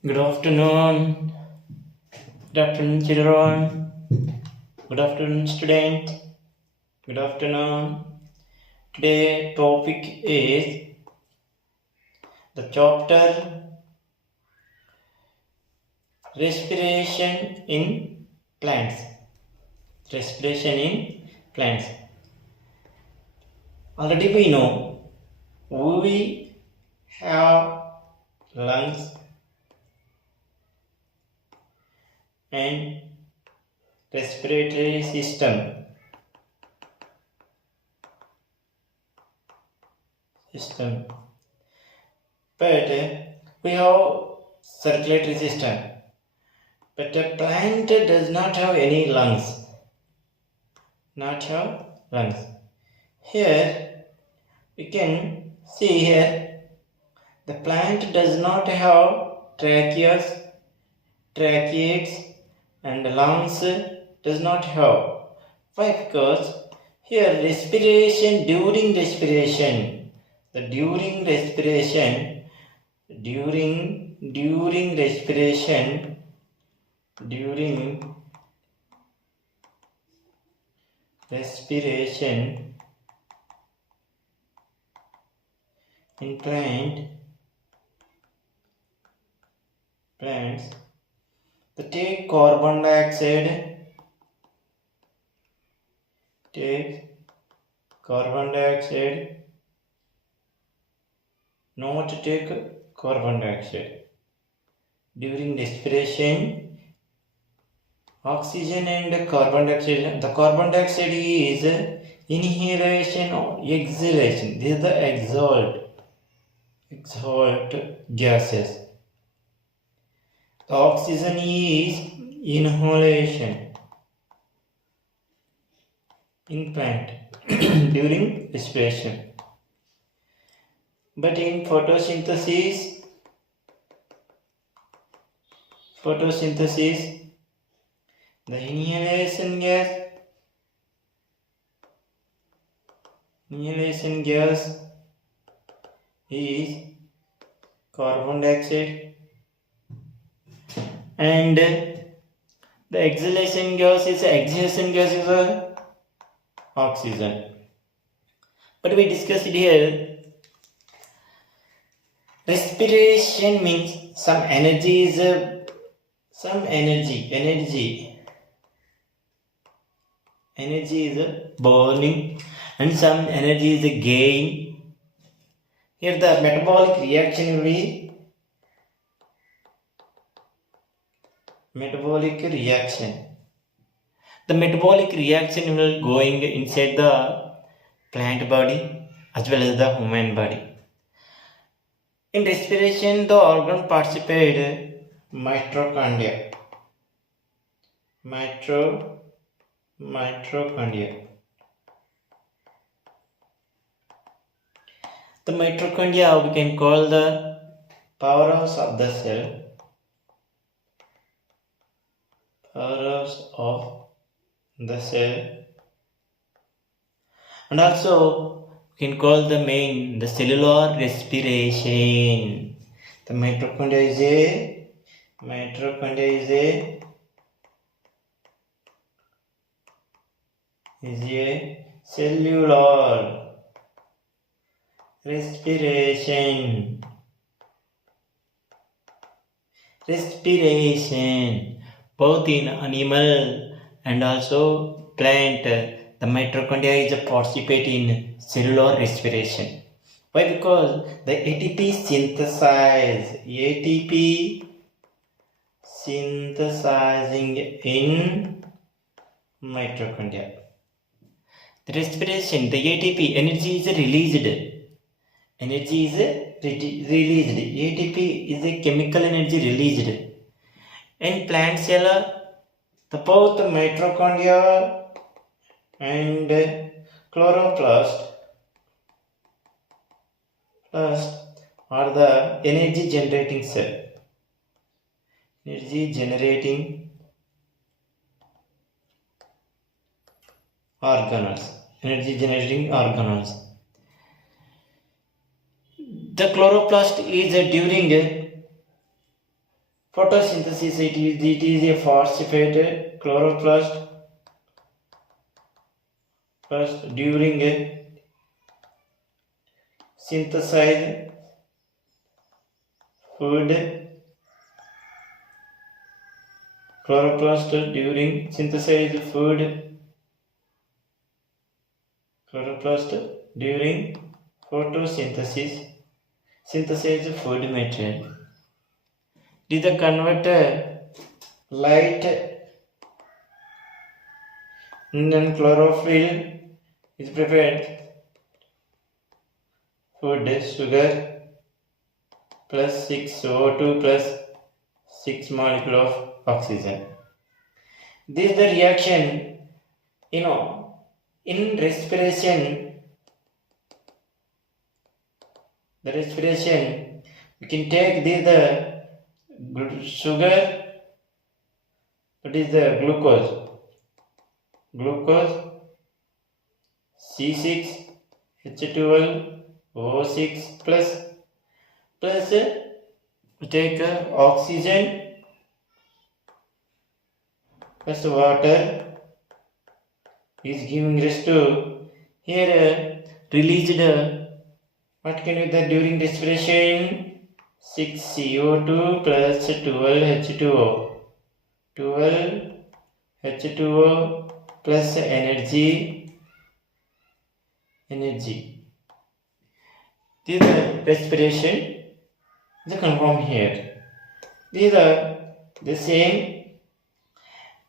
Good afternoon. Good afternoon, children. Good afternoon, student. Good afternoon. Today topic is the chapter respiration in plants. Respiration in plants. Already we know we have lungs and respiratory system, but we have circulatory system, but a plant does not have any lungs. Here we can see here the plant does not have tracheates and lungs does not have. Why? Because here during respiration, during respiration, in plants, they take carbon dioxide, not take carbon dioxide. During respiration, oxygen and carbon dioxide, the carbon dioxide is inhalation or exhalation. This is the exhalt gases. The oxygen is inhalation in plant during respiration. But in photosynthesis, the inhalation gas is carbon dioxide, and the exhalation gas is oxygen. But we discussed here, respiration means some energy is burning and some energy is gain. Here the metabolic reaction will be The metabolic reaction will going inside the plant body as well as the human body. In respiration, the organ participate mitochondria. The mitochondria we can call the powerhouse of the cell. And also we can call the cellular respiration. The mitochondria is a cellular respiration, both in animal and also plant. The mitochondria is participate in cellular respiration. Why? Because the ATP synthesizing in mitochondria. The respiration, the ATP energy is released. ATP is a chemical energy released. In plant cell, both mitochondria and chloroplast are the energy generating organelles. The chloroplast is during Photosynthesis, it is a phosphate chloroplast first during a synthesize food. Chloroplast during synthesize food. Chloroplast during photosynthesis synthesize food material. It is the converter light in chlorophyll is prepared food sugar plus 6 CO2 plus 6 molecule of oxygen. This is the reaction, in respiration. The respiration, we can take the sugar, that is the glucose C6H12O6 plus take oxygen plus water is giving rise to here released what can be the during respiration 6 CO2 plus 12H2O plus energy. This is the respiration. The confirm here. These are the same.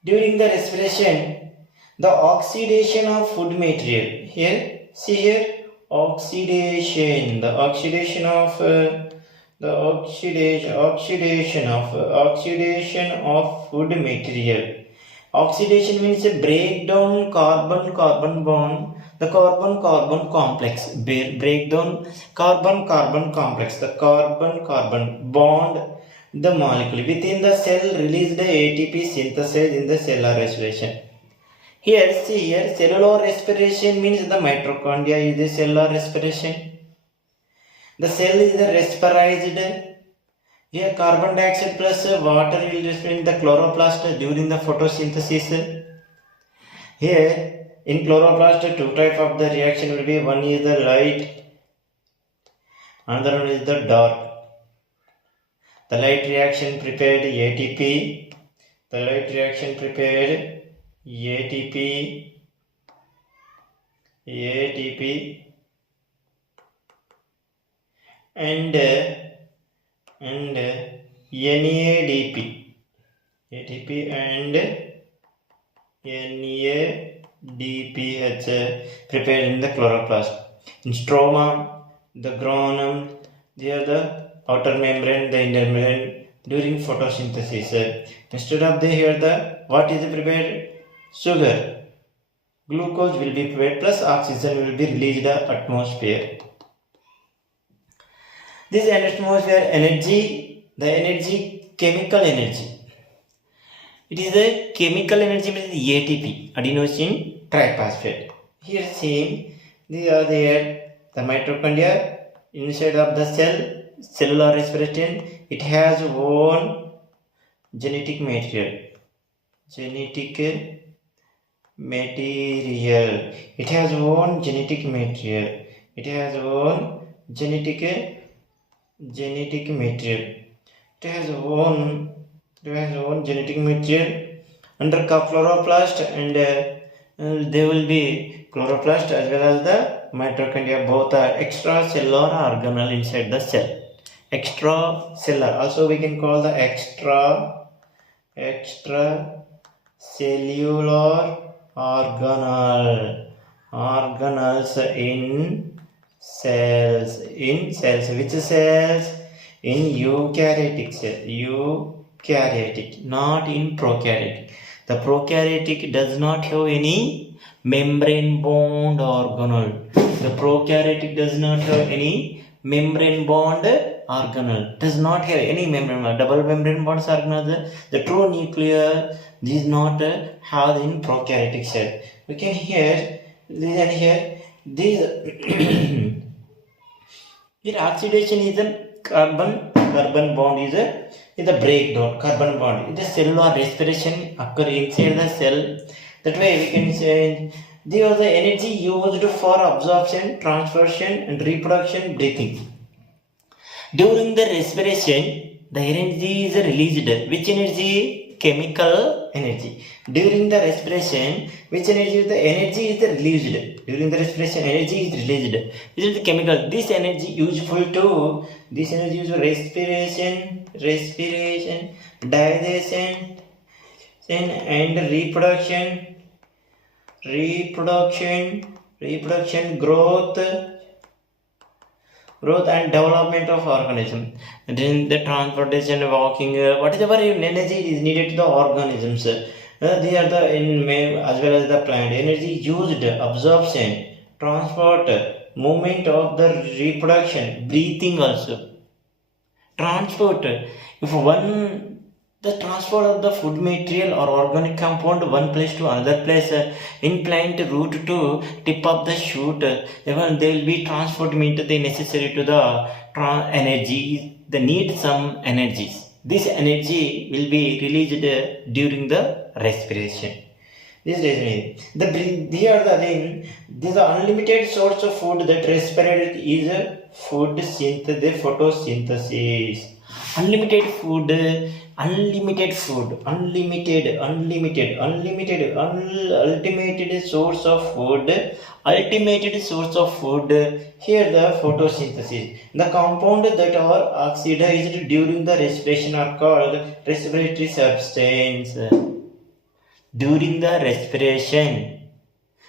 During the respiration, the oxidation of food material. Here, see here, oxidation. The oxidation of food material. Oxidation means a breakdown carbon bond. The carbon complex. Breakdown carbon complex. The carbon bond. The molecule within the cell release the ATP synthesis in the cellular respiration. Here, see here, cellular respiration means the mitochondria is the cellular respiration. The cell is the respirized. Here, carbon dioxide plus water will respire in the chloroplast during the photosynthesis. Here, in chloroplast, two types of the reaction will be, one is the light, another one is the dark. The light reaction prepared ATP. And NADP. ATP and NADPH prepared in the chloroplast. In stroma, the granum, they are the outer membrane, the inner membrane during photosynthesis. Instead of what is prepared? Sugar. Glucose will be prepared plus oxygen will be released the atmosphere. This atmosphere energy, the energy, chemical energy. It is a chemical energy means ATP, adenosine triphosphate. Here same, they are there, the mitochondria inside of the cell, cellular respiration, it has own genetic material. It has own genetic material. It has own genetic material under chloroplast, and they will be chloroplast as well as the mitochondria. Both are extracellular organelle inside the cell. Extracellular, also we can call the extracellular organelles in cells. Which cells? In eukaryotic cell. Eukaryotic, not in prokaryotic. The prokaryotic does not have any membrane bound organelle. The prokaryotic does not have any membrane bond organelle. Does not have any membrane bond. Double membrane bonds organelle. The true nuclear is not have in prokaryotic cell. We can hear these. Here oxidation is a carbon carbon bond is a breakdown. Carbon bond. The cell or respiration occur inside the cell. That way we can say there is the energy used for absorption, transfersion, and reproduction, breathing. During the respiration, the energy is released. Which energy? Chemical energy. During the respiration, which energy is the energy is released? During the respiration, energy is released. This is the chemical. This energy useful to respiration, digestion, and reproduction, growth and development of organism. Then the transportation, walking, whatever energy is needed to the organisms. They are the as well as the plant. Energy used, absorption, transport, movement of the reproduction, breathing also. Transport. If the transport of the food material or organic compound one place to another place, in plant root to tip of the shoot, even they will be transport means they necessary to the energy. They need some energies. This energy will be released during the respiration. This is these are unlimited source of food that respired is food synthesis, photosynthesis. Unlimited food, ultimate source of food, here the photosynthesis. The compound that are oxidized during the respiration are called respiratory substance. During the respiration,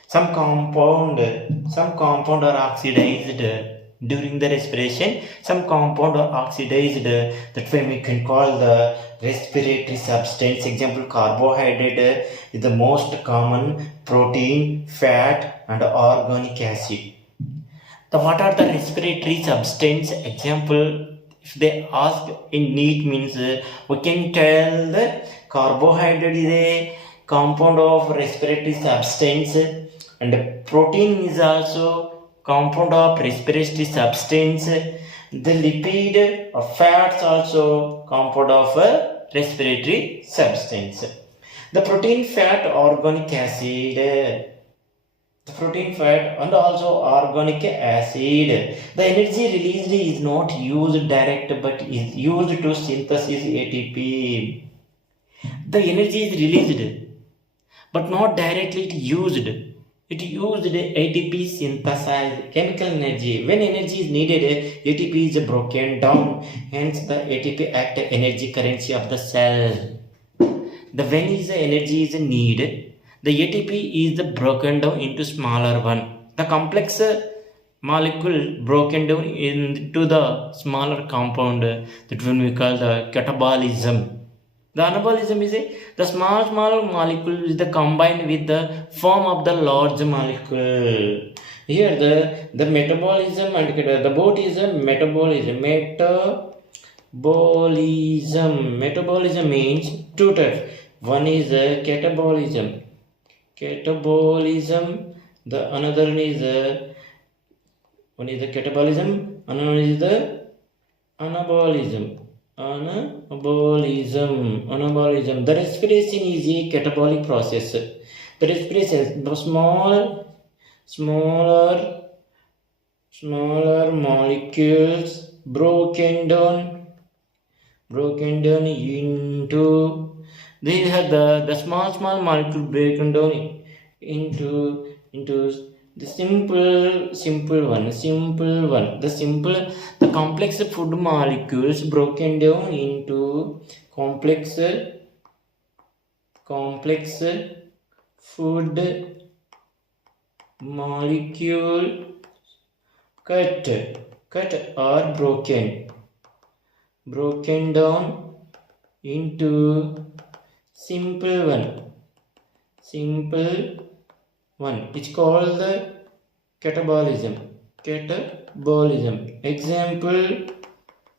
some compound are oxidized during the respiration. Some compound are oxidized. That way we can call the respiratory substance. Example, carbohydrate is the most common, protein, fat, and organic acid. What are the respiratory substance? Example, if they ask in Neet means we can tell the carbohydrate is a compound of respiratory substance, and protein is also compound of respiratory substance. The lipid or fats also compound of respiratory substance. The protein, fat, organic acid. The protein, fat, and also organic acid. The energy released is not used direct but is used to synthesis ATP. The energy is released but not directly used. It used ATP synthesized chemical energy. When energy is needed, ATP is broken down. Hence, the ATP act energy currency of the cell. When is the energy is needed, the ATP is broken down into smaller one. The complex molecule broken down into the smaller compound. That one we call the catabolism. The anabolism is the small molecule is the combined with the form of the large molecule. Here the metabolism and the both is a metabolism. Metabolism means two types. One is a catabolism. The another one is the catabolism. Another is the anabolism. Anabolism. The respiration is a catabolic process. The respiration, the smaller molecules broken down into. These are the small molecule broken down into the simple one. The complex food molecules broken down into complex food molecule cut or broken down into simple one. It's called the catabolism. Example,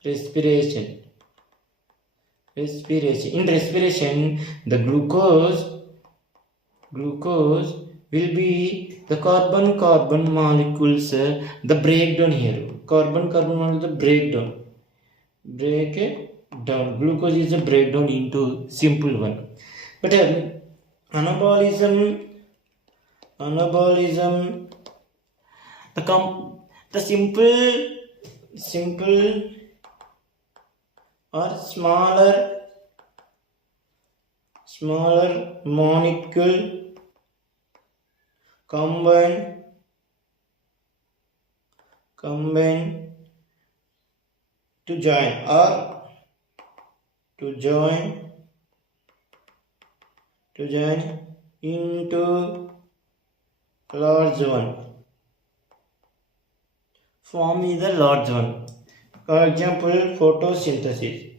respiration. In respiration, the glucose will be the carbon molecules. The breakdown here. Carbon molecule breakdown. break down. Glucose is a breakdown into simple one. But anabolism, anabolism, the simple or smaller molecule combine to join or to join into large one. Form is the large one. For example, photosynthesis.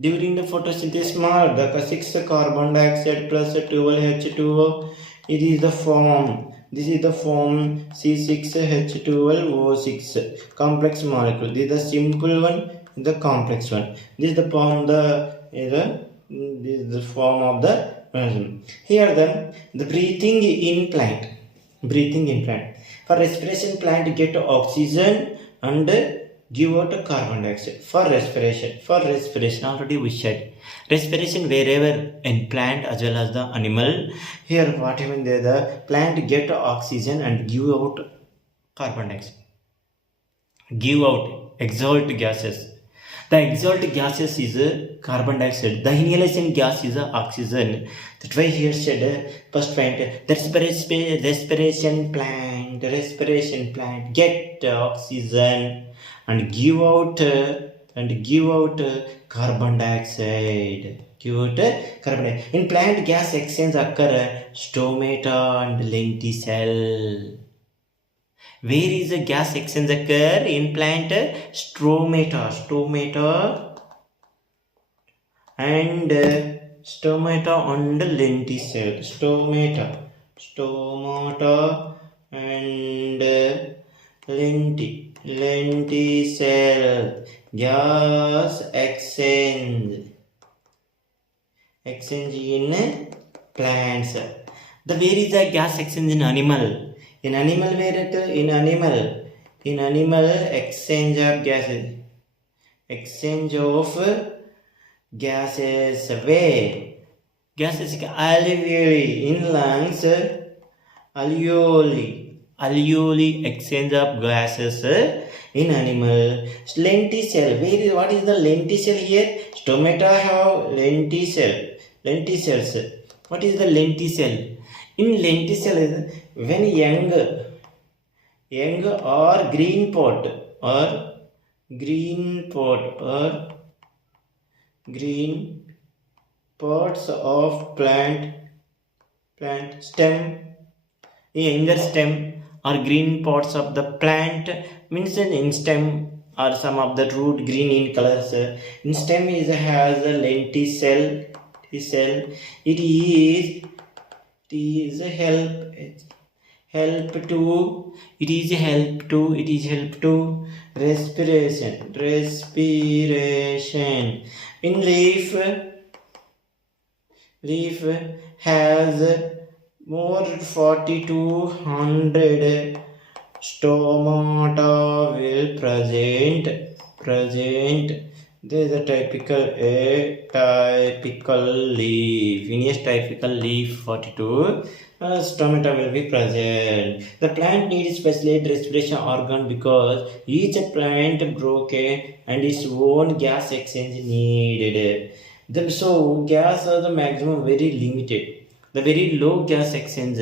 During the photosynthesis, the 6 carbon dioxide plus 12 H2O. It is the form. This is the form C6H12O6 complex molecule. This is the simple one, the complex one. This is the form of the organism. Here the breathing in plant. For respiration, plant get oxygen and give out carbon dioxide. For respiration already we said. Respiration wherever in plant as well as the animal. Here what I mean, the plant get oxygen and give out carbon dioxide. Give out, exhalt gases. The exhalt gases is carbon dioxide. The inhalation gas is oxygen. That's why here said first point, the respiration plant get oxygen and give out carbon dioxide. In plant, gas exchange occur stomata and lenticell. Where is the gas exchange occur in plant? Stomata and lenticell. Stomata and lenticell gas exchange in plants. Where is the gas exchange in animal? In animal exchange of gases. Where? Gases alveoli in lungs. Alveoli exchange of gases in animal. Lenticell. What is the lenticell here? Stomata have lenticels. What is the lenticell? In lenticell is when young or green pot or green parts of plant stem, younger stem or green parts of the plant, means in stem or some of the root green in colors. In stem has a lenticell. It is help to respiration. In leaf has more 4200 stomata will present. There is a typical leaf. In a typical leaf 42 stomata will be present. The plant needs specialized respiration organ because each plant broke and its own gas exchange needed. So gas are the maximum very limited. The very low gas exchange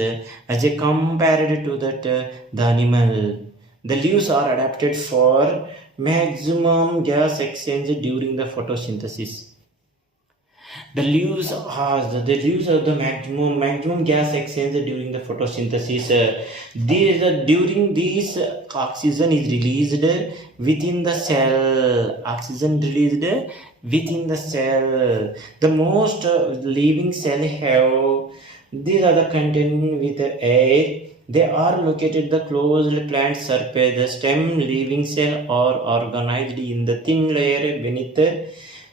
as a compared to that the animal. The leaves are adapted for maximum gas exchange during the photosynthesis. The leaves are the maximum gas exchange during the photosynthesis. During this oxygen is released within the cell. The most living cell have these are the contained with air. They are located the closed plant surface. The stem living cell are organized in the thin layer beneath the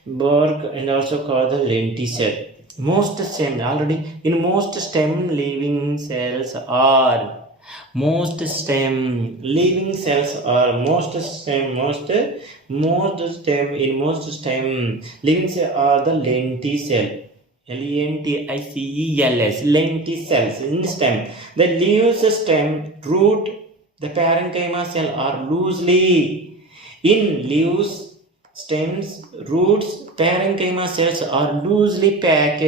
bark and also called the lenticell. Most stem living cells are Most stem living cells are most stem living cells are the lenticell. Lenticels, lenticels in stem. The leaves, stem, root, the parenchyma cell are loosely in leaves, stems, roots, parenchyma cells are loosely packed,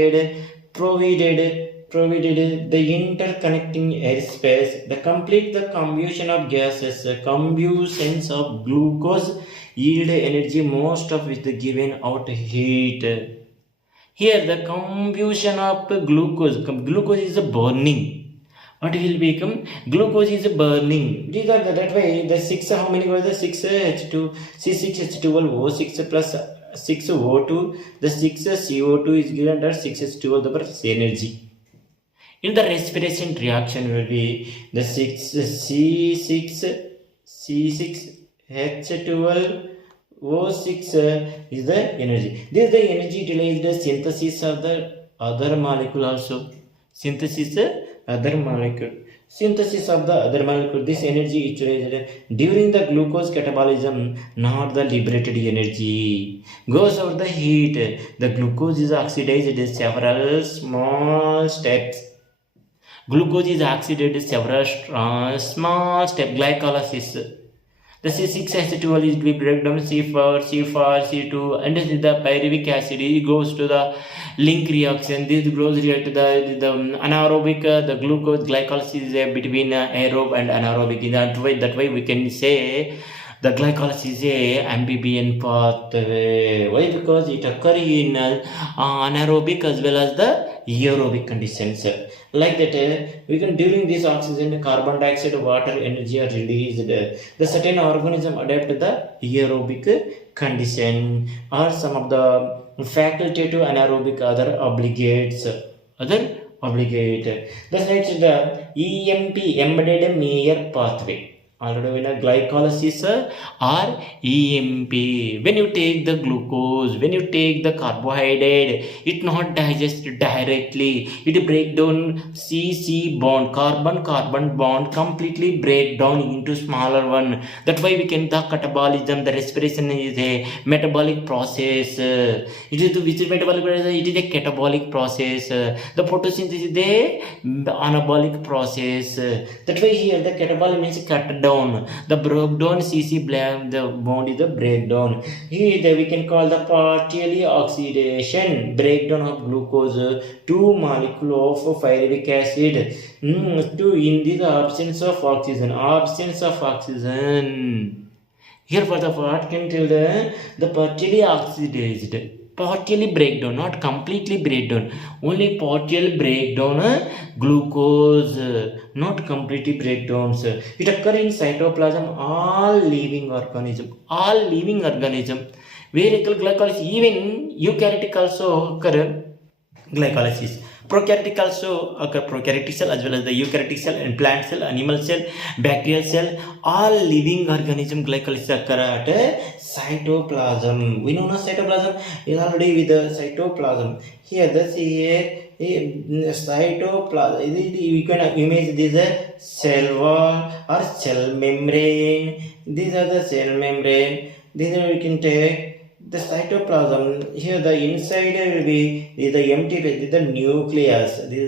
provided the interconnecting airspace, the complete the combustion of gases, combustions of glucose yield energy, most of which given out heat. Here the combustion of glucose is a burning. What will become? Glucose is a burning. These are that way the 6, how many was the 6 H2, C6H12 O6 plus 6 O2, the 6 CO2 is given under 6 H12 the energy. In the respiration reaction will be the 6 C6H12 O6 is the energy. This is the energy utilized the synthesis of the other molecule also. Synthesis of the other molecule. This energy utilized during the glucose catabolism, not the liberated energy. Goes over the heat. The glucose is oxidized in several small steps. Glucose is oxidized several small steps. Glycolysis. The C6H12 is to be break down C4, C2, and the pyruvic acid goes to the link reaction. This goes react to the anaerobic, the glucose glycolysis is between aerobic and anaerobic. That way we can say the glycolysis is a amphibian pathway. Why? Because it occurs in anaerobic as well as the aerobic conditions. Like that, we can during this oxygen, carbon dioxide, water energy are released. The certain organism adapt to the aerobic condition, or some of the facultative anaerobic other obligates. That's next the EMP, embedded Meyer pathway. Already when a glycolysis or EMP, when you take the glucose, when you take the carbohydrate, it not digest directly. It break down CC bond, carbon bond completely break down into smaller one. That way we can the catabolism, the respiration is a metabolic process. It is metabolic process? It is a catabolic process. The photosynthesis is the anabolic process. That way here the catabolic means cut down. The breakdown CC blam, the bond is the breakdown. Here we can call the partially oxidation, breakdown of glucose to molecule of pyruvic acid to in the absence of oxygen. Here for the part can tell the partially oxidized, partially breakdown, not completely breakdown, only partial breakdown glucose, not completely breakdowns. It occurs in cytoplasm, all living organism. Vehicle glycolysis, even eukaryotic also occur glycolysis. Prokaryotic also occur, prokaryotic cell as well as the eukaryotic cell and plant cell, animal cell, bacterial cell, all living organism glycolysis occur at cytoplasm. We know now cytoplasm is already with the cytoplasm. Here the cytoplasm, you can image this cell wall or cell membrane. These are the cell membrane. These are we can take the cytoplasm. Here the inside will be the empty space. This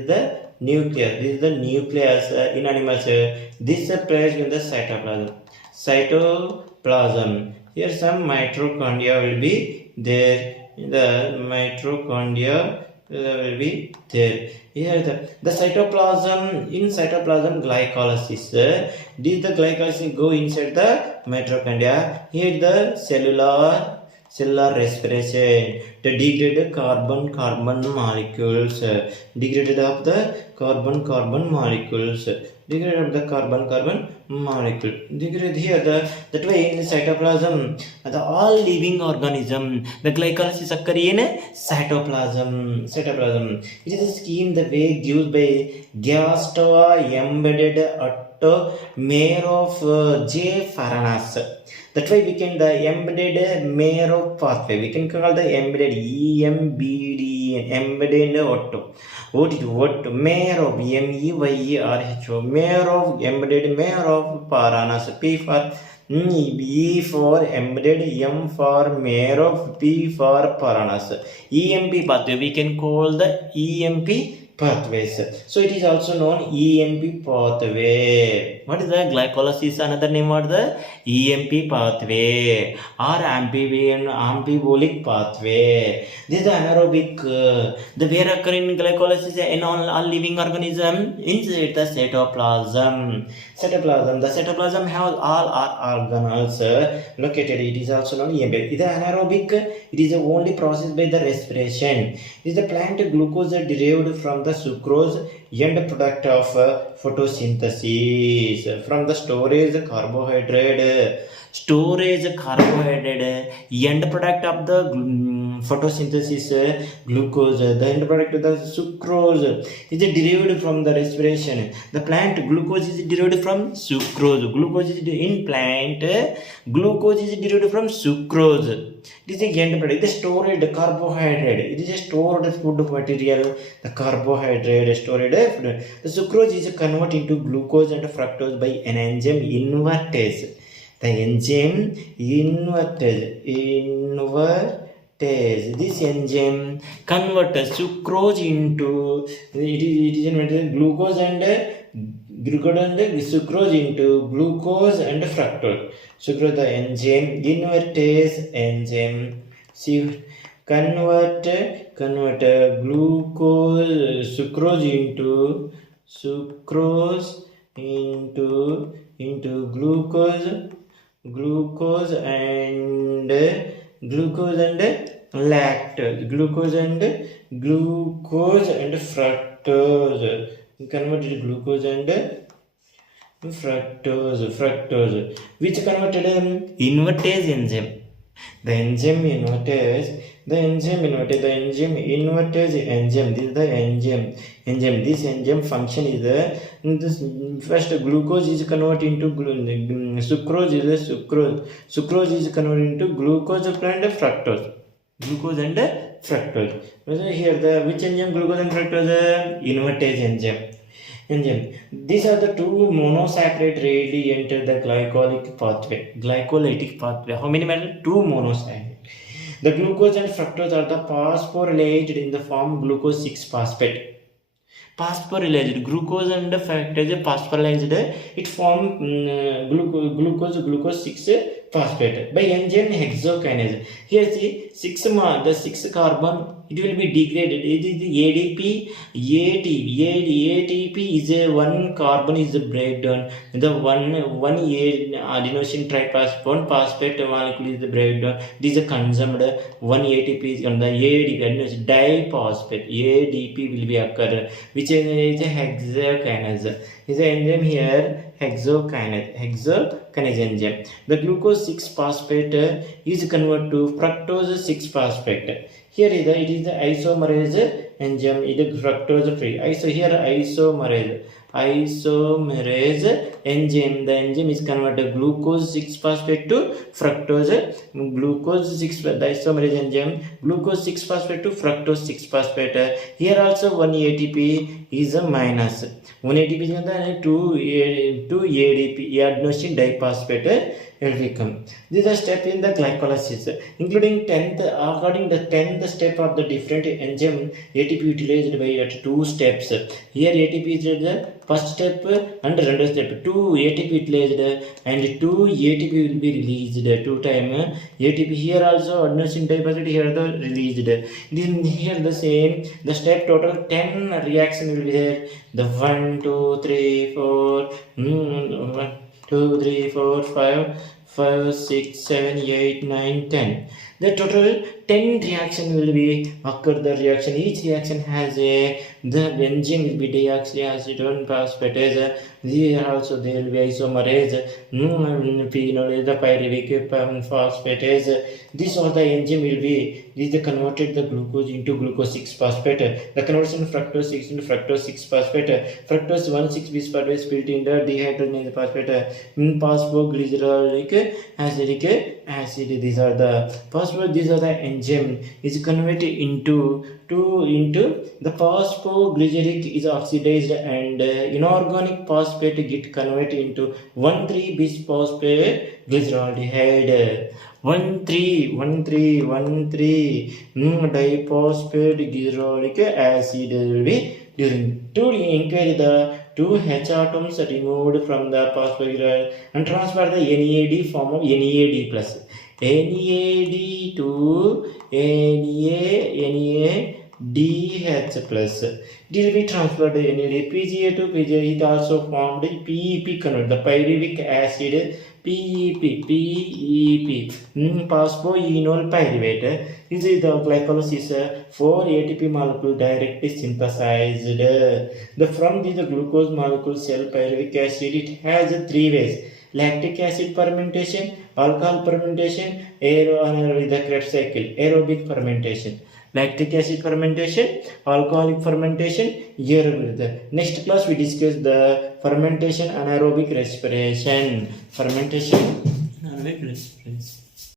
is the nucleus. This is the nucleus in animals. This is placed in the cytoplasm. Here some mitochondria will be there. The mitochondria will be there. Here the cytoplasm, in cytoplasm glycolysis. This the glycolysis go inside the mitochondria. Here the cellular respiration, the degraded carbon molecules, degraded of the carbon molecules, degraded of the carbon molecule, degrade here that way in the cytoplasm, the all living organism, the glycolysis occur in cytoplasm. It is a scheme the way given by Gastova embedded atomer of J. Faranas. That way we can the embedded Marrow pathway. We can call the embedded EMBD embedded Otto. What is what? Mayor of MEYERHO. Mayor of embedded mayor of Paranas. P for E for embedded, M for mayor of, P for Paranas. EMP pathway. We can call the EMP pathways. So it is also known EMP pathway. What is the glycolysis? Another name for the EMP pathway or ambibolic pathway. This is the anaerobic. The where occur in glycolysis in all living organism inside the cytoplasm. The cytoplasm has all our organelles located. It is also known EMP. It is anaerobic. It is the only process by the respiration. It is the plant glucose derived from the sucrose, end product of photosynthesis, from the storage carbohydrate, end product of the photosynthesis, glucose, the end product of the sucrose is derived from the respiration. The plant glucose is derived from sucrose. Glucose is in plant, glucose is derived from sucrose. It is a end product. The stored carbohydrate. It is a stored food material. The carbohydrate stored food. The sucrose is converted into glucose and fructose by an enzyme invertase. The enzyme invertase. This enzyme converts sucrose into glucose and sucrose into glucose and fructose. Sucrose, the enzyme invertase enzyme convert glucose sucrose into glucose and lactose, glucose and fructose, converted glucose and fructose, which converted invertase enzyme. The enzyme invertase enzyme. This is the enzyme. This enzyme function is the first glucose is converted into sucrose is sucrose. Sucrose is converted into glucose and fructose. Glucose and fructose. Here the which enzyme? Glucose and fructose. Invertase enzyme. These are the two monosaccharides rarely enter the glycolytic pathway. How many matter? Two monosaccharides. The glucose and fructose are the phosphorylated in the form glucose 6-phosphate. Phosphorylation, glucose and fructose phosphorylized, it form glucose 6-phosphate by enzyme hexokinase. Here see the 6 carbon, it will be degraded. It is the ATP is one carbon is breakdown. The one adenosine triphosphate phosphate molecule is breakdown. This is consumed. One ATP is on the ADP diphosphate. ADP will be occur, which is a hexokinase. Is the enzyme here hexokinase enzyme. The glucose 6-phosphate is converted to fructose 6-phosphate. Here it is the isomerase enzyme. It is fructose free. Isomerase enzyme. The enzyme is converted glucose 6-phosphate to fructose. Glucose 6, the isomerase enzyme, glucose 6-phosphate to fructose 6-phosphate. Here also one ATP is a minus. One ATP is 2 ADP, adenosine diphosphate will become. This is a step in the glycolysis, including according the 10th step of the different enzyme ATP utilized by at 2 steps. Here ATP is the first step and second step. 2 ATP utilized and 2 ATP will be released. 2 time ATP. Here also adenosine diphosphate here the released. Then here the same. The step total 10 reaction will be there. The 1, 2, 3, 4. 1, 2, 3, 4, 5, 6, 7, 8, 9, 10. The total 10 reaction will be occur. The reaction, each reaction has the enzyme will be deoxyacetone phosphatase. Here also there will be isomerase, phenol, the pyruvic phosphatase. This all the enzyme will be. This is converted the glucose into glucose 6-phosphate. The conversion of fructose 6 into fructose 6-phosphate. Fructose 1,6-bisphosphate is split in the dehydrogenated phosphate. Phosphoglycerolic acidic acid. These are the phosphorus, these are the enzyme is converted into the phosphoglyceric is oxidized and inorganic phosphate get converted into 1,3 bisphosphate glyceraldehyde. 1,3 diphosphate glycerolic acid will be during to encourage the two H atoms removed from the phosphoglycerol and transfer the NAD form of NAD plus. NAD to NADH plus. It will be transferred to NAD. PGA to PGA. It also formed PEP convert the pyruvic acid PEP, phosphoenol pyruvate. This is the glycolysis 4 ATP molecule directly synthesized. From the glucose molecule cell pyruvic acid, it has three ways: lactic acid fermentation, alcohol fermentation, the Krebs cycle, aerobic fermentation. Lactic acid fermentation, alcoholic fermentation, aerobic. Next class we discuss the fermentation anaerobic respiration. Fermentation anaerobic respiration.